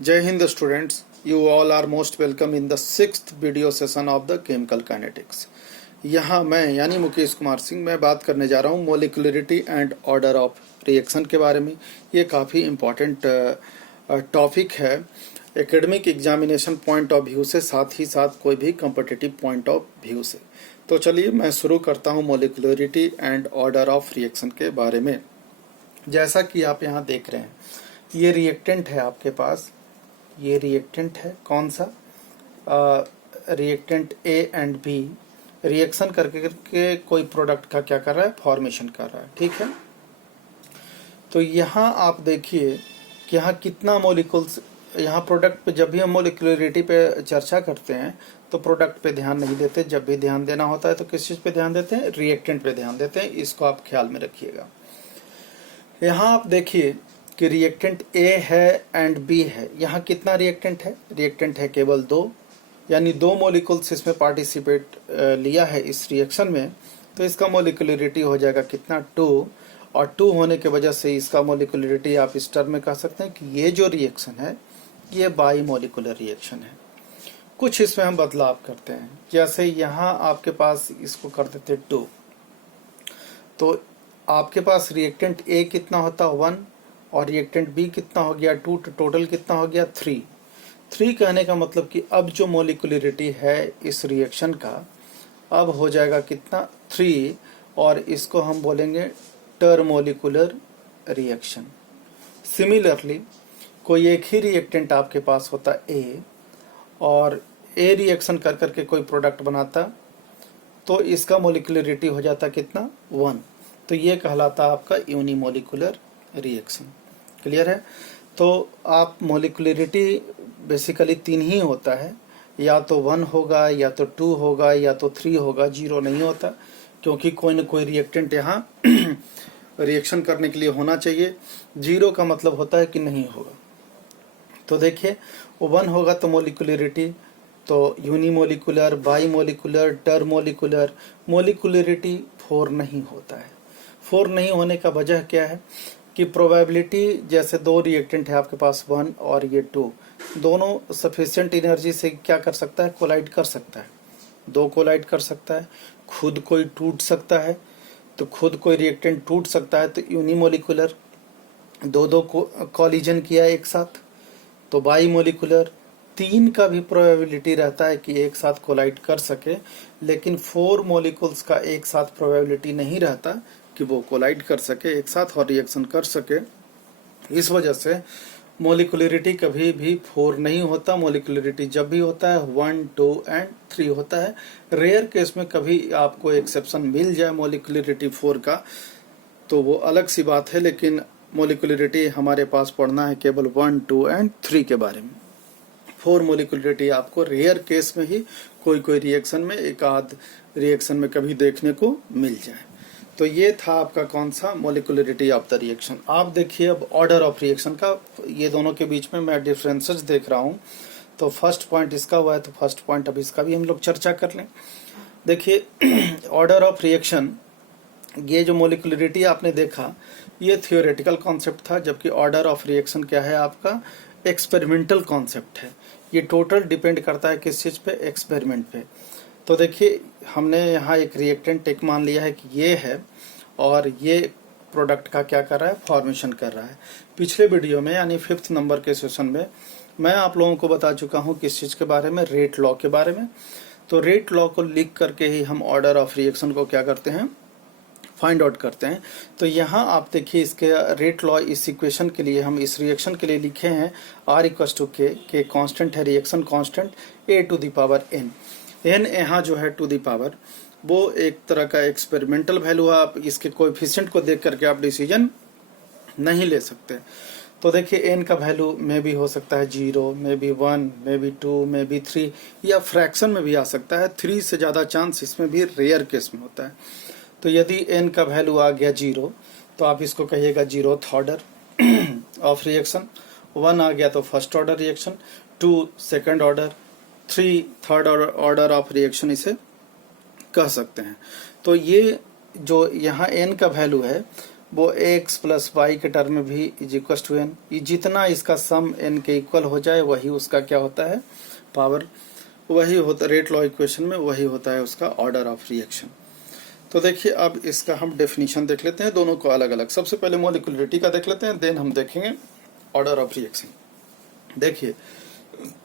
Jai Hind students, you all are most welcome in the 6th video session of the chemical kinetics. यहाँ मैं यानी मुकेश कुमार सिंह मैं बात करने जा रहा हूँ molecularity and order of reaction के बारे में। ये काफ़ी इम्पॉर्टेंट टॉपिक है academic examination point of view से, साथ ही साथ कोई भी कॉम्पिटिटिव पॉइंट ऑफ व्यू से। तो चलिए मैं शुरू करता हूँ molecularity and order of reaction के बारे में। जैसा कि आप यहाँ देख रहे हैं, ये रिएक्टेंट है आपके पास, ये रिएक्टेंट है कौन सा, reactant A and B reaction करके कोई प्रोडक्ट का क्या कर रहा है, फॉर्मेशन कर रहा है। ठीक है, तो यहाँ आप देखिए कि यहाँ कितना मोलिकुल्स, यहाँ प्रोडक्ट पे जब भी हम मोलिकुलरिटी पे चर्चा करते हैं तो प्रोडक्ट पे ध्यान नहीं देते। जब भी ध्यान देना होता है तो किस चीज़ पे ध्यान देते हैं, रिएक्टेंट पे ध्यान देते हैं। इसको आप ख्याल में रखिएगा। यहाँ आप देखिए कि रिएक्टेंट ए है एंड बी है। यहाँ कितना रिएक्टेंट है, रिएक्टेंट है केवल 2, यानी 2 मोलिकुल्स इसमें पार्टिसिपेट लिया है इस रिएक्शन में। तो इसका मोलिकुलरिटी हो जाएगा कितना, 2। और 2 होने के वजह से इसका मोलिकुलरिटी आप इस टर्म में कह सकते हैं कि ये जो रिएक्शन है ये बाई मोलिकुलर रिएक्शन है। कुछ इसमें हम बदलाव करते हैं, जैसे यहाँ आपके पास इसको कर देते 2, तो आपके पास रिएक्टेंट ए कितना होता है 1 और रिएक्टेंट बी कितना हो गया 2, तो टोटल कितना हो गया 3 कहने का मतलब कि अब जो मोलिकुलरिटी है इस रिएक्शन का अब हो जाएगा कितना 3, और इसको हम बोलेंगे टर्मोलिकुलर रिएक्शन। सिमिलरली कोई एक ही रिएक्टेंट आपके पास होता ए और ए रिएक्शन कर करके कोई प्रोडक्ट बनाता तो इसका मोलिकुलरिटी हो जाता कितना 1, तो ये कहलाता आपका यूनिमोलिकुलर रिएक्शन। क्लियर है। तो आप मोलिकुलरिटी बेसिकली 3 ही होता है, या तो 1 होगा या तो 2 होगा या तो 3 होगा, 0 नहीं होता, क्योंकि कोई न कोई रिएक्टेंट यहाँ रिएक्शन करने के लिए होना चाहिए। 0 का मतलब होता है कि नहीं होगा। तो देखिए वो 1 होगा तो मोलिकुलरिटी तो यूनिमोलिकुलर, बाई मोलिकुलर, टर्मोलिकुलर, मोलिकुलरिटी 4 नहीं होता है। 4 नहीं होने का वजह क्या है कि प्रोबेबिलिटी, जैसे 2 रिएक्टेंट है आपके पास 1 और ये 2, दोनों सफिशिएंट एनर्जी से क्या कर सकता है, कोलाइड कर सकता है। 2 कोलाइड कर सकता है, खुद कोई टूट सकता है, तो खुद कोई रिएक्टेंट टूट सकता है। तो यूनिमोलिकुलर 2 को कॉलिजन किया एक साथ, तो बाई मोलिकुलर 3 का भी प्रोबेबिलिटी रहता है कि एक साथ कोलाइड कर सके, लेकिन 4 मोलिकुल्स का एक साथ प्रोबेबिलिटी नहीं रहता कि वो कोलाइड कर सके एक साथ और रिएक्शन कर सके। इस वजह से मोलिकुलरिटी कभी भी 4 नहीं होता। मोलिकुलरिटी जब भी होता है 1, 2 एंड 3 होता है। रेयर केस में कभी आपको एक्सेप्शन मिल जाए मोलिकुलरिटी 4 का तो वो अलग सी बात है, लेकिन मोलिकुलरिटी हमारे पास पढ़ना है केवल 1, 2 एंड 3 के बारे में। 4 मोलिकुलरिटी आपको रेयर केस में ही कोई रिएक्शन में, एक आध रिएक्शन में कभी देखने को मिल जाए। तो ये था आपका कौन सा, मोलिकुलरिटी ऑफ द रिएक्शन। आप देखिए अब ऑर्डर ऑफ रिएक्शन का, ये दोनों के बीच में मैं डिफरेंसेस देख रहा हूँ। तो फर्स्ट पॉइंट इसका हुआ है, तो फर्स्ट पॉइंट अब इसका भी हम लोग चर्चा कर लें। देखिए ऑर्डर ऑफ रिएक्शन, ये जो मोलिकुलरिटी आपने देखा ये थियोरेटिकल कॉन्सेप्ट था, जबकि ऑर्डर ऑफ रिएक्शन क्या है आपका, एक्सपेरिमेंटल कॉन्सेप्ट है। ये टोटल डिपेंड करता है किस चीज़ पे, एक्सपेरिमेंट पे। तो देखिए हमने यहाँ एक रिएक्टेंट एक मान लिया है कि ये है, और ये प्रोडक्ट का क्या कर रहा है, फॉर्मेशन कर रहा है। पिछले वीडियो में यानी 5th नंबर के सेशन में मैं आप लोगों को बता चुका हूँ किस चीज़ के बारे में, रेट लॉ के बारे में। तो रेट लॉ को लिख करके ही हम ऑर्डर ऑफ रिएक्शन को क्या करते हैं, फाइंड आउट करते हैं। तो यहाँ आप देखिए इसके रेट लॉ, इस इक्वेशन के लिए हम इस रिएक्शन के लिए लिखे हैं R=K कांस्टेंट है, रिएक्शन कांस्टेंट A⁴ n यहाँ जो है टू दी पावर, वो एक तरह का एक्सपेरिमेंटल वैल्यू है। आप इसके कोएफिशिएंट को देख करके आप डिसीजन नहीं ले सकते। तो देखिए n का वैल्यू में भी हो सकता है 0, में भी 1, में भी 2, में भी 3, या फ्रैक्शन में भी आ सकता है। 3 से ज़्यादा चांस इसमें भी रेयर केस में होता है। तो यदि n का वैल्यू आ गया 0 तो आप इसको कहिएगा 0th ऑर्डर ऑफ रिएक्शन, 1 आ गया तो first order reaction, 2 second order, 3 third order of reaction इसे कह सकते हैं। तो ये जो यहाँ n का वैल्यू है वो x प्लस वाई के टर्म में भी इज इक्वल टू n। जितना इसका सम n के इक्वल हो जाए वही उसका क्या होता है, पावर, वही होता, रेट लॉ इक्वेशन में वही होता है उसका ऑर्डर ऑफ रिएक्शन। तो देखिए अब इसका हम डेफिनेशन देख लेते हैं दोनों को अलग अलग। सबसे पहले मॉलिक्यूलरिटी का देख लेते हैं, देन हम देखेंगे ऑर्डर ऑफ रिएक्शन। देखिए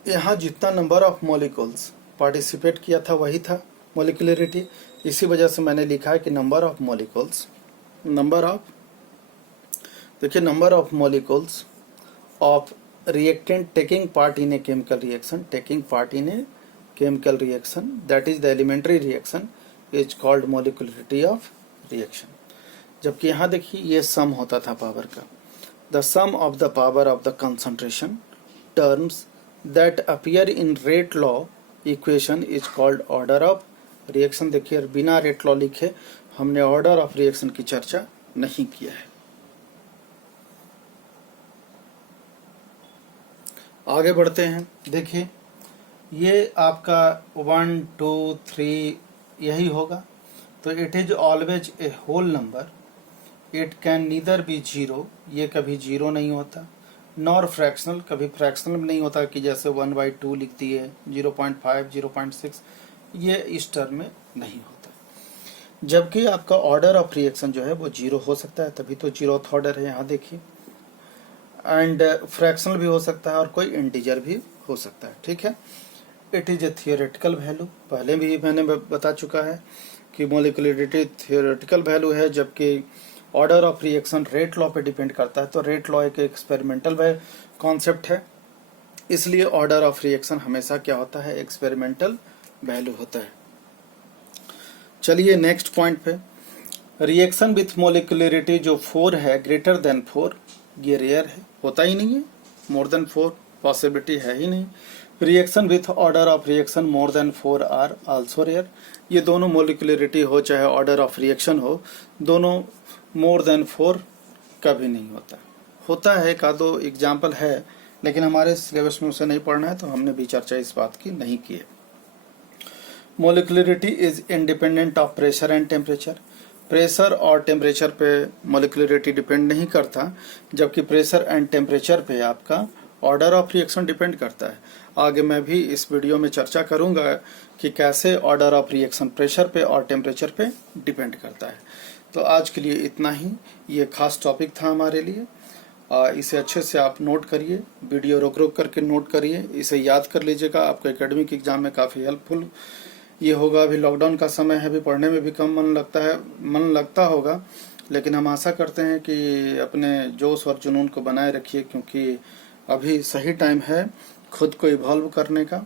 यहाँ जितना नंबर ऑफ मॉलिक्यूल्स पार्टिसिपेट किया था वही था मॉलिक्यूलरिटी। इसी वजह से मैंने लिखा है कि number of molecules, number of, देखिए number of molecules of reactant taking part in a chemical reaction, taking part in a chemical reaction, that is the elementary reaction is called molecularity of reaction। जबकि यहाँ देखिए ये सम होता था power का, the sum of the power of the concentration terms that appear in rate law equation is called order of reaction। देखिए बिना rate law लिखे हमने ऑर्डर ऑफ रिएक्शन की चर्चा नहीं किया है। आगे बढ़ते हैं। देखिए ये आपका 1 2 3 यही होगा, तो it is always a whole number, it can neither be zero, ये कभी जीरो नहीं होता, नॉर फ्रैक्शनल, कभी फ्रैक्शनल में नहीं होता कि जैसे 1/2 लिख दिए, 0.5 0.6, ये इस टर्म में नहीं होता। जबकि आपका ऑर्डर ऑफ रिएक्शन जो है वो जीरो हो सकता है, तभी तो जीरोथ ऑर्डर है यहाँ देखिए, एंड फ्रैक्शनल भी हो सकता है और कोई इंटीजर भी हो सकता है, ठीक है। It is a theoretical value, पहले भी मैंने बता चुका है कि मॉलिक्यूलरिटी थियोरेटिकल वैल्यू है, जबकि order of reaction rate law पे डिपेंड करता है। तो रेट लॉ एक एक्सपेरिमेंटल कॉन्सेप्ट है, इसलिए ऑर्डर ऑफ रिएक्शन हमेशा क्या होता है, एक्सपेरिमेंटल वैल्यू होता है। चलिए नेक्स्ट पॉइंट पे, रिएक्शन विथ मॉलिक्यूलरिटी जो 4 है, ग्रेटर देन 4, ये रेयर है, होता ही नहीं है, मोर देन 4 पॉसिबिलिटी है ही नहीं। Reaction with order of reaction more than 4 are also rare, ये दोनों मॉलिक्यूलरिटी हो चाहे ऑर्डर ऑफ रिएक्शन हो, दोनों मोर देन 4 कभी नहीं होता। होता है का दो एग्जाम्पल है, लेकिन हमारे सिलेबस में उसे नहीं पढ़ना है, तो हमने भी चर्चा इस बात की नहीं की है। Molecularity is independent of pressure and temperature, pressure और टेम्परेचर पे मॉलिक्यूलरिटी डिपेंड नहीं करता, जबकि प्रेशर एंड टेम्परेचर पे आपका ऑर्डर ऑफ रिएक्शन डिपेंड करता है। आगे मैं भी इस वीडियो में चर्चा करूंगा कि कैसे ऑर्डर ऑफ रिएक्शन प्रेशर पे और टेम्परेचर पे डिपेंड करता है। तो आज के लिए इतना ही, ये खास टॉपिक था हमारे लिए। इसे अच्छे से आप नोट करिए, वीडियो रोक रोक करके नोट करिए, इसे याद कर लीजिएगा, आपको एकेडमिक एग्जाम में काफ़ी हेल्पफुल ये होगा। अभी लॉकडाउन का समय है, अभी पढ़ने में भी कम मन लगता होगा, लेकिन हम आशा करते हैं कि अपने जोश और जुनून को बनाए रखिए, क्योंकि अभी सही टाइम है खुद को इवॉल्व करने का,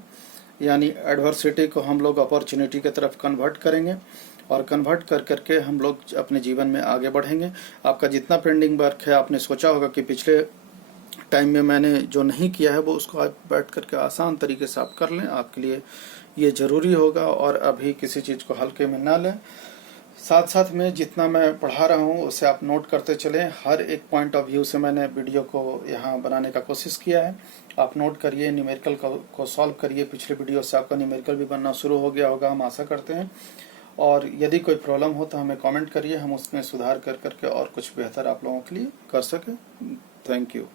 यानी एडवर्सिटी को हम लोग अपॉर्चुनिटी की तरफ कन्वर्ट करेंगे, और कन्वर्ट कर करके हम लोग अपने जीवन में आगे बढ़ेंगे। आपका जितना पेंडिंग वर्क है, आपने सोचा होगा कि पिछले टाइम में मैंने जो नहीं किया है वो उसको आप बैठ करके आसान तरीके से आप कर लें, आपके लिए ये जरूरी होगा, और अभी किसी चीज़ को हल्के में ना लें। साथ साथ में जितना मैं पढ़ा रहा हूँ उसे आप नोट करते चलें, हर एक पॉइंट ऑफ व्यू से मैंने वीडियो को यहाँ बनाने का कोशिश किया है। आप नोट करिए, न्यूमेरिकल को सॉल्व करिए, पिछले वीडियो से आपका न्यूमेरिकल भी बनना शुरू हो गया होगा, हम आशा करते हैं। और यदि कोई प्रॉब्लम हो तो हमें कमेंट करिए, हम उसमें सुधार कर करके और कुछ बेहतर आप लोगों के लिए कर सकें। Thank you.